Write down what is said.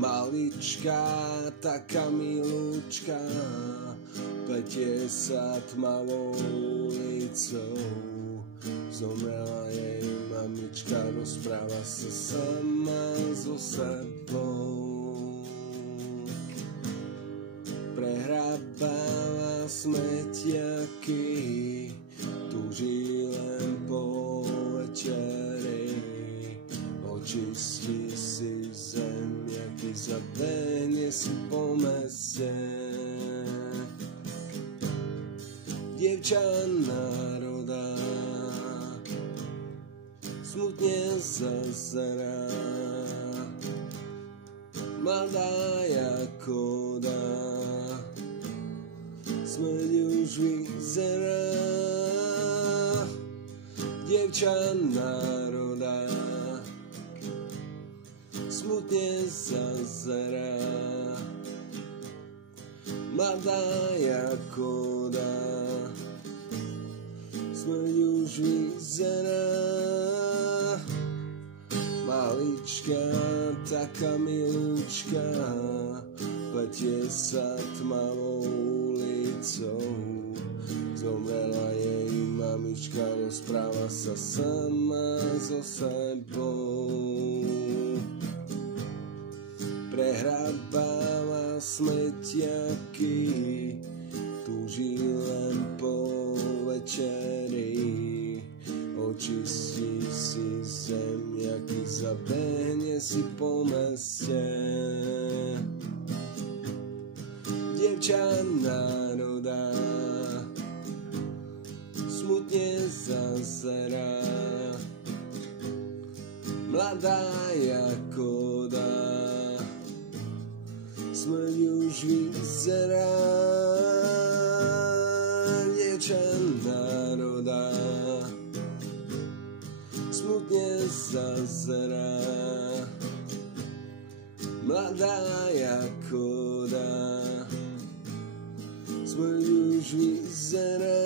Maličká, taká milúčka, pletie sa tmavou ulicou. Zomrela jej mamička, rozpráva sa sama so sebou. Prehrabáva smetiaky, túži len po večeri. Očistí si zemiaky, zabehne si po meste. Dievča národa smutne zazerá, mladá jakoda, smrť už vyzerá. Dievča národa smutne zazerá, mladá jakoda, smrť už vyzerá. Maličká, taká milúčka, pletie sa tmavou ulicou. Zomrela jej mamička, rozpráva sa sama so sebou. Prehrabáva smetiaky, túži len po večeri. Očistí si zemiaky, zabehne si po meste. Dievča národa smutne zazerá, mladá jakoda, smrť už vyzerá. Dievča národa smutne zazerá, mladá jakoda, smrť už vyzerá.